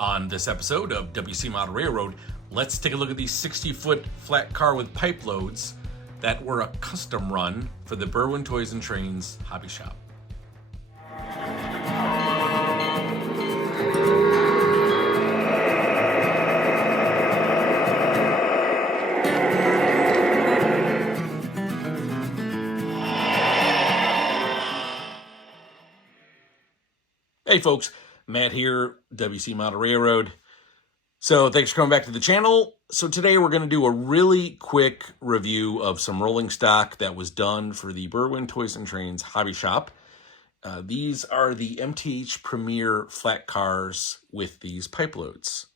On this episode of WC Model Railroad, let's take a look at the 60-foot flat car with pipe loads that were a custom run for the Berwyn Toys and Trains hobby shop. Hey folks, Matt here, WC Model Railroad. So thanks for coming back to the channel. So today we're going to do a really quick review of some rolling stock that was done for the Berwyn Toys and Trains hobby shop. These are the MTH Premier flat cars with these pipe loads.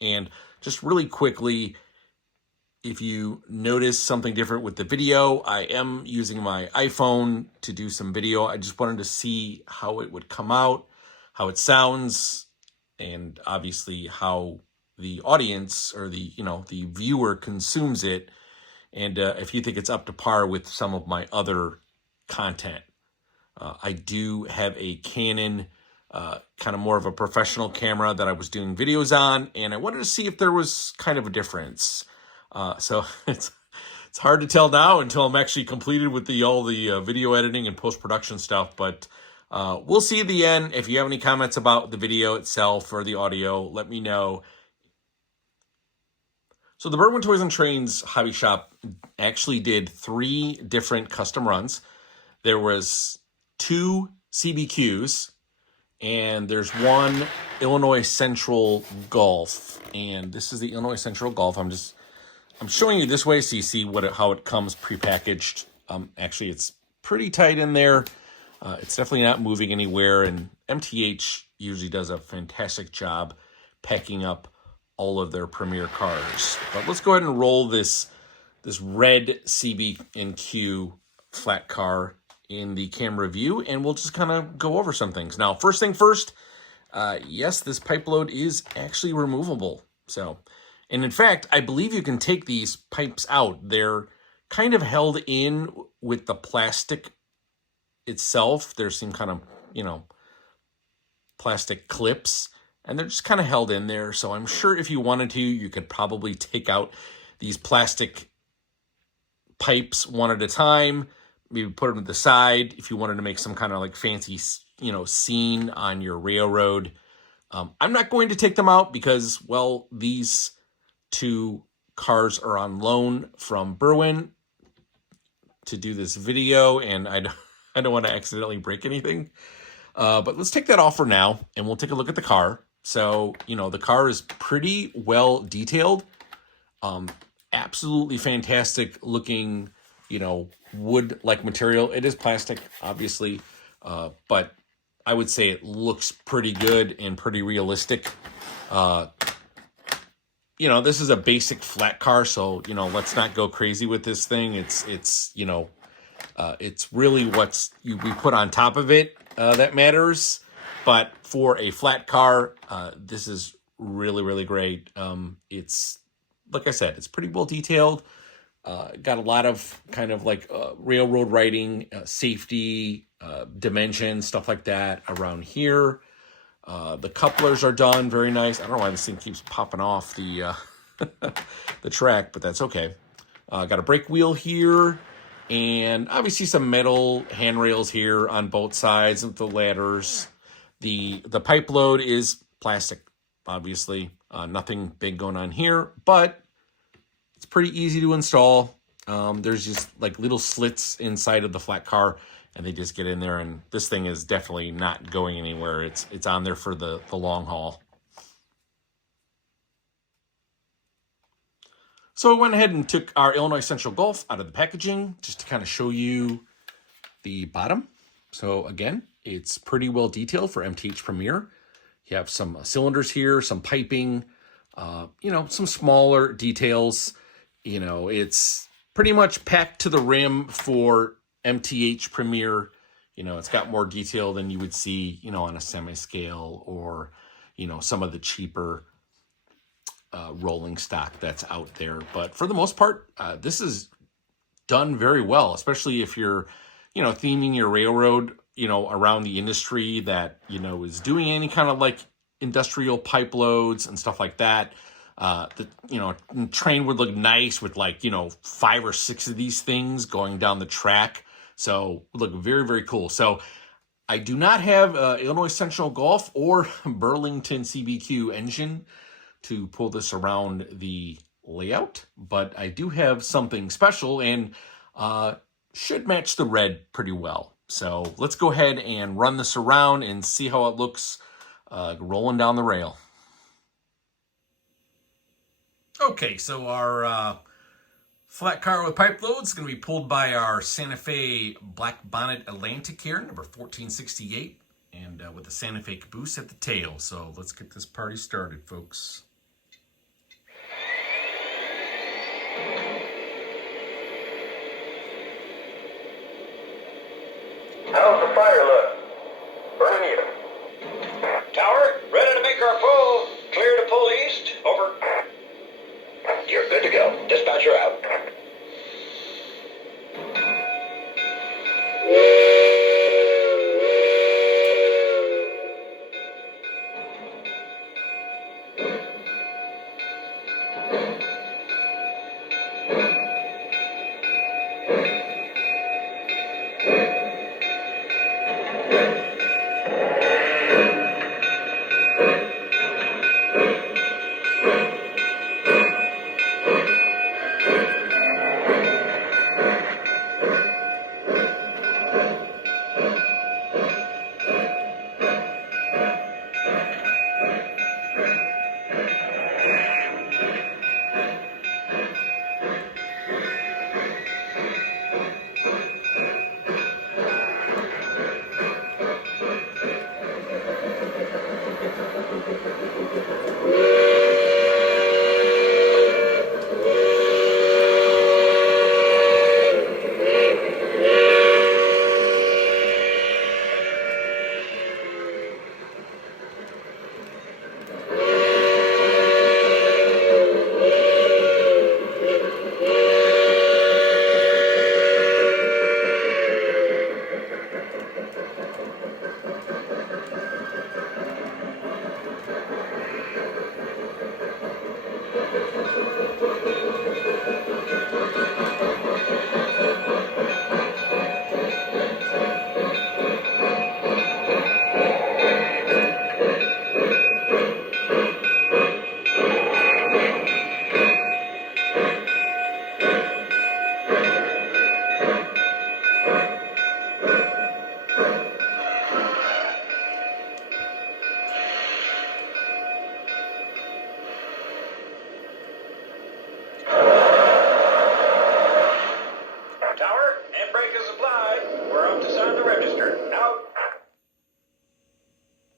And just really quickly, if you notice something different with the video, I am using my iPhone to do some video. I just wanted to see how it would come out, how it sounds, and obviously how the audience or the viewer consumes it, and if you think it's up to par with some of my other content. I do have a Canon, kind of more of a professional camera that I was doing videos on, and I wanted to see if there was kind of a difference. So it's hard to tell now until I'm actually completed with all the video editing and post-production stuff, but we'll see at the end. If you have any comments about the video itself or the audio, let me know. So the Berwyn Toys and Trains hobby shop actually did 3 different custom runs. There was 2 CBQs, and there's 1 Illinois Central Golf. And this is the Illinois Central Golf. I'm showing you this way so you see how it comes prepackaged. Actually, it's pretty tight in there. It's definitely not moving anywhere, and MTH usually does a fantastic job packing up all of their premier cars. But let's go ahead and roll this red CBQ flat car in the camera view, and we'll just kind of go over some things. Now, first thing first, yes, this pipe load is actually removable. And in fact, I believe you can take these pipes out. They're kind of held in with the plastic itself. There's some kind of, plastic clips, and they're just kind of held in there. So I'm sure if you wanted to, you could probably take out these plastic pipes one at a time, maybe put them to the side if you wanted to make some kind of like fancy, scene on your railroad. I'm not going to take them out because, well, these 2 cars are on loan from Berwyn to do this video, and I don't want to accidentally break anything. But let's take that off for now, and we'll take a look at the car. So, the car is pretty well detailed. Absolutely fantastic looking, wood-like material. It is plastic, obviously, but I would say it looks pretty good and pretty realistic. This is a basic flat car, so, let's not go crazy with this thing. It's really we put on top of it that matters. But for a flat car, this is really, really great. It's, like I said, it's pretty well detailed. Got a lot of kind of like railroad writing, safety, dimensions, stuff like that around here. The couplers are done very nice. I don't know why this thing keeps popping off the the track, but that's okay. Got a brake wheel here, and obviously some metal handrails here on both sides of the ladders. The pipe load is plastic, obviously. Nothing big going on here, but it's pretty easy to install. There's just like little slits inside of the flat car, and they just get in there, and this thing is definitely not going anywhere. It's on there for the long haul. So I went ahead and took our Illinois Central Golf out of the packaging just to kind of show you the bottom. So again, it's pretty well detailed for MTH Premier. You have some cylinders here, some piping, some smaller details. It's pretty much packed to the rim for MTH Premier. It's got more detail than you would see, on a semi-scale or, some of the cheaper rolling stock that's out there. But for the most part, this is done very well, especially if you're, theming your railroad, around the industry that, is doing any kind of like industrial pipe loads and stuff like that. The train would look nice with 5 or 6 of these things going down the track. So it would look very, very cool. So I do not have Illinois Central Gulf or Burlington CBQ engine to pull this around the layout, but I do have something special and should match the red pretty well. So let's go ahead and run this around and see how it looks rolling down the rail. Okay, so our flat car with pipe loads is going to be pulled by our Santa Fe Black Bonnet Atlantic here, number 1468, and with the Santa Fe caboose at the tail. So let's get this party started, folks. How's the fire look? Burning you. Tower, ready to make our pull. Clear to pull east. Over. You're good to go. Dispatcher out.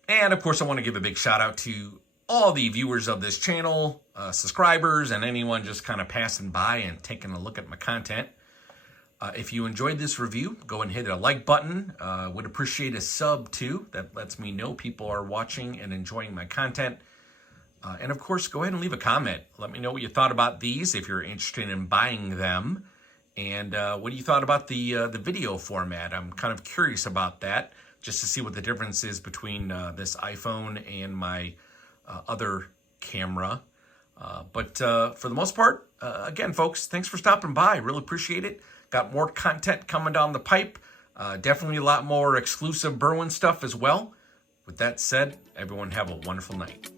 And of course, I want to give a big shout out to all the viewers of this channel, subscribers, and anyone just kind of passing by and taking a look at my content. If you enjoyed this review, go and hit a like button. Would appreciate a sub too. That lets me know people are watching and enjoying my content. And of course, go ahead and leave a comment. Let me know what you thought about these, if you're interested in buying them. And what you thought about the video format. I'm kind of curious about that, just to see what the difference is between this iPhone and my other camera. But for the most part, again, folks, thanks for stopping by. Really appreciate it. Got more content coming down the pipe. Definitely a lot more exclusive Berwyn stuff as well. With that said, everyone have a wonderful night.